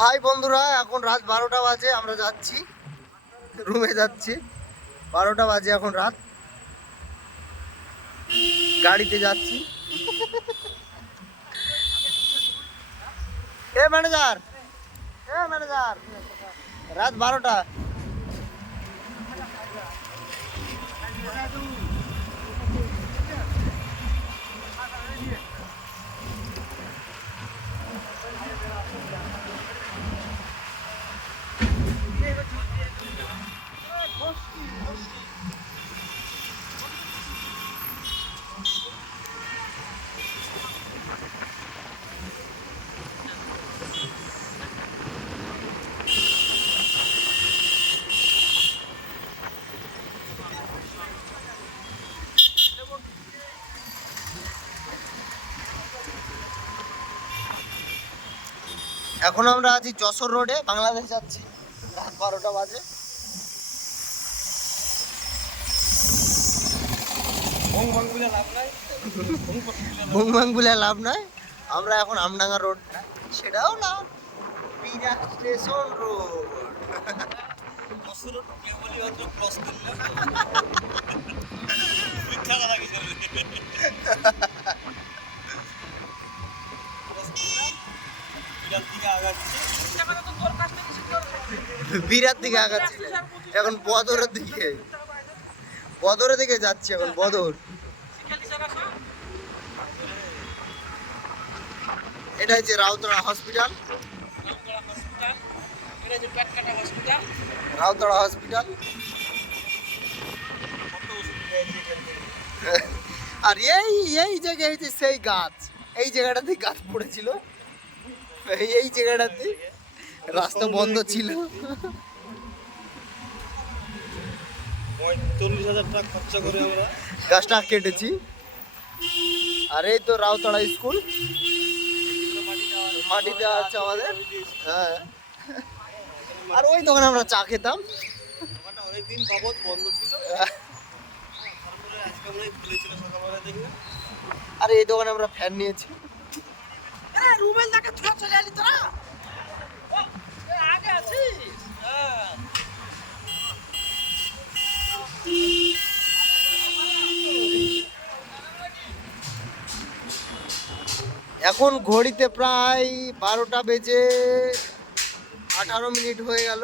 High বন্ধুরা, এখন রাত 12টা বাজে। আমরা যাচ্ছি, রুমে যাচ্ছি। 12টা বাজে এখন রাত, গাড়িতে যাচ্ছি। এ ম্যানেজার, রাত 12টা। এখন আমরা আছি যশোর রোডে, বাংলাদেশ যাচ্ছি। রাত 12টা বাজে। ভুংভাং বলে লাভ নাই। আমরা এখন আমডাঙ্গা রোড, সেটাও না, বিরাট স্টেশন রোড। বিরাট দিকে আগাচ্ছি, এখন বদরের দিকে যাচ্ছি। এখন বদর, এটা হচ্ছে রাউতড়া হসপিটাল। রাউতড়া হসপিটাল। আর এই জায়গায় হচ্ছে সেই গাছ, এই জায়গাটাতে গাছ পড়েছিল, এই জায়গাটাতে রাস্তা বন্ধ ছিল। 45,000 টাকা খরচা করে আমরা গাছটা কেটেছি। আর এই তো রাউতড়া স্কুল, মাটি দেওয়া আছে আমাদের। হ্যাঁ, আর ওই দোকানে আমরা চা খেতাম। অনেকদিন বাবদ বন্ধ ছিল, তারপরে আজকে মনে হয় খুলেছিল সকালবেলা দেখলাম। আর এই দোকানে আমরা ফ্যান নিয়েছি। রুবেল দাকে ছোট চলে আলি তোরা আগে আছিস। এখন ঘড়িতে প্রায় 12টা বেজে 18 মিনিট হয়ে গেল,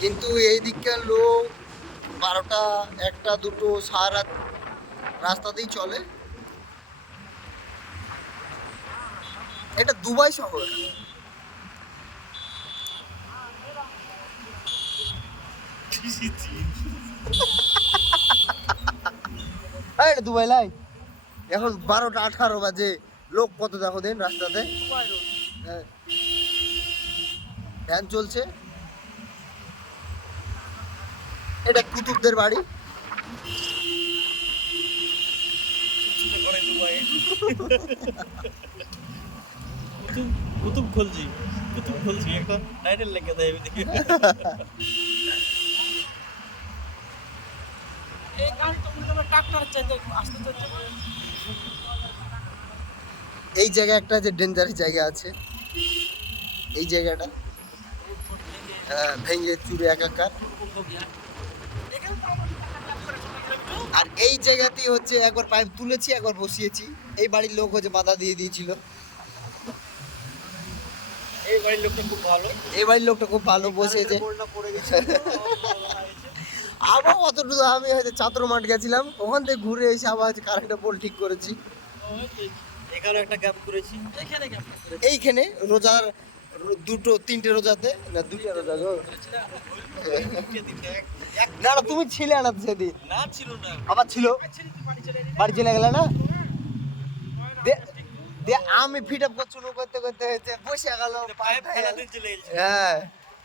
কিন্তু এই দিককার লোক 12টা 1টা 2টো সারা রাত রাস্তাতেই চলে। এটা দুবাই শহর। এটা দুবাই লাই। এখন 12টা 18 বাজে, লোক কত দেখো দিন রাস্তাতে। হ্যাঁ, ভ্যান চলছে। এটা কুতুবদের বাড়ি। কুতুব খুলছি একটা টাইটেল লিখে দেয় দেখি। এই গান তো মনে ট্রাক্টর চাইতে আসতে চাইতে। এই জায়গা একটা যে ডেঞ্জারাস জায়গা আছে, এই জায়গাটা ভেঙে চুরে একাকার। আর এই জায়গাতেই হচ্ছে একবার পাইপ তুলেছি, একবার বসিয়েছি। এই বাড়ির লোক হচ্ছে বাধা দিয়ে দিয়েছিল। এই বাড়ির লোকটা খুব ভালো, এই বাড়ির লোকটা খুব ভালো বসেছে। আবার অতটুকু আমি হয়তো ছাত্র মাঠ গেছিলাম, ওখান থেকে ঘুরে এসে আবার কারেন্টের পোল ঠিক করেছি। এখানে একটা গ্যাপ করেছি, এইখানে রোজার 2-3টে রোজাতে, না 2টা রোজা গো। না না, তুমি ছিলে না সেদিন। না ছিল না, আবার ছিল, বাড়ি চলে গেলে না। আমি ফিট আপ করছি করতে করতে হয়েছে বসে গেল। পাইপ ফেলা দিন চলে গেছে। হ্যাঁ,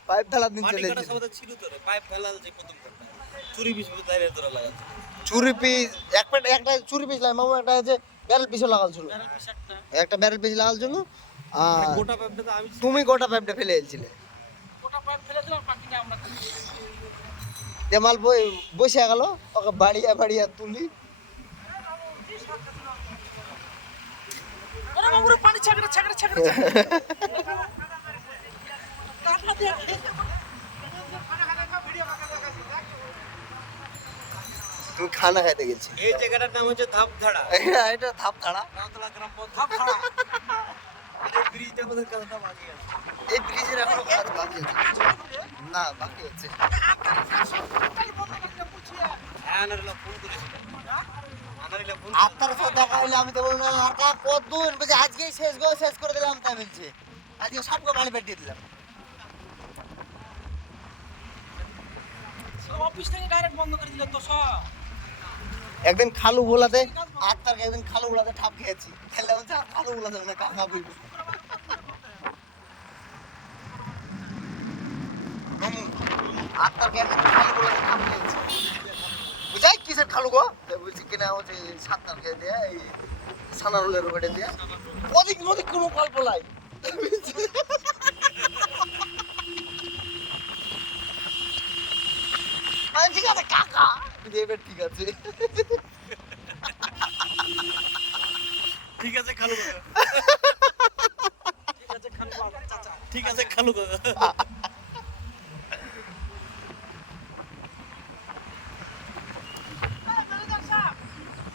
পাইপ ফেলা দিন চলে গেছে। সবাই ছিল তো পাইপ ফেলা যে প্রথম কথা চুরি পিস দাইরে তোরা লাগাচ্ছে। চুরি পিস একটা চুরি পিস লাগে মামু, একটা আছে ব্যারেল পিসও লাগাল ছিল। একটা ব্যারেল পিস লাগাল ছিল। আর গোটা পাইপটা তো আমি, তুমি গোটা পাইপটা ফেলে এলছিলে। গোটা পাইপ ফেলে দিলাম, বাকিটা আমরা দেমাল বসে গেল, ওকে বাড়িয়া তুলি। ওরে বাবুরে পানি তুমি খানা খাইতে গেছি। এই জায়গাটার নাম হচ্ছে ধাপধাড়া। এটা ধাপ ধাড়া। রাউতলা গ্রাম ধাপধাড়া। এই ব্রিজটা আমাদের কাজটা বাকি আছে। এই ব্রিজের এখনো কাজ বাকি আছে। না বাকি আছে। হ্যাঁ আনারিলা ফোন করেছিল। আনারিলা ফোন আপনার সাথে দেখা হইলে আমি তো বলবো না আর কা কতদিন বলছে আজকেই শেষ গো শেষ করে দিলাম তাই বলছে। আজকে সবকে মানি পেট দিয়ে দিলাম। অফিস থেকে ডাইরেক্ট বন্ধ করে দিল তো সব। একদিন খালু বলাতে আত্মারকে একদিন খালু বলাতে ঠাপ খেয়েছি। খেলে বলছে আর খালু বলাতে না কাকা বলবো। আত্মারকে একদিন খালু বলাতে ঠাপ খেয়েছি। বুঝাই কিসের খালু গো? বলছি কিনা হচ্ছে সাতটার খেয়ে দিয়ে এই সানারুলের ওপরে দিয়ে ওদিক ওদিক কোনো গল্প নাই। ঠিক আছে কাকা এবার ঠিক আছে। ঠিক আছে খালু কাকা। ঠিক আছে খালু কাকা চাচা। ঠিক আছে খালু কাকা।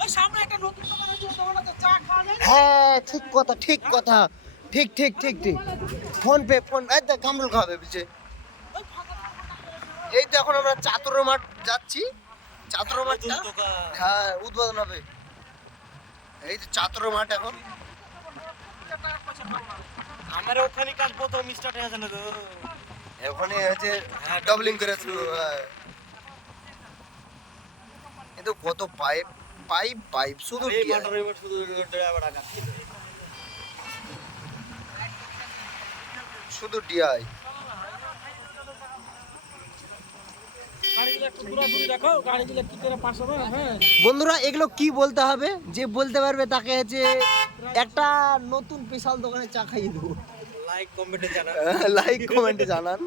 ওই সামনে একটা নতুন দোকান আছে ওখানে চা খাওয়া যায়। হ্যাঁ ঠিক কথা ঠিক কথা ঠিক ঠিক ঠিক ঠিক ফোন পে ফোন এই তো কামরুল খাবে বুঝছে। ওই ফাঁকা এই তো এখন আমরা চাতুর মাঠ যাচ্ছি। চাতুর মাঠটা নতুন দোকান। হ্যাঁ উদ্বোধন হবে। এই যে চাতুর মাঠ এখন আমার ওখানে কাজ প্রথম স্টার্ট হয়ে গেল তো। ওখানে হচ্ছে ডাবলিং করে শুরু হয়। কিন্তু কত পাইপ পাইপ পাইপ শুধু এই টিয়া। মাঠের এবার শুধু ড্রাইভার আঘাত ছিল। শুধু ডিআই গাড়িগুলো একটু ঘোরাঘুরি রাখো, গাড়িগুলো কি করে পাস হবে। হ্যাঁ বন্ধুরা এগুলো কি বলতে হবে যে বলতে পারবে তাকে হচ্ছে একটা নতুন স্পেশাল দোকানে চা খাইয়ে দেবো। লাইক কমেন্টে জানা। লাইক কমেন্টে জানান।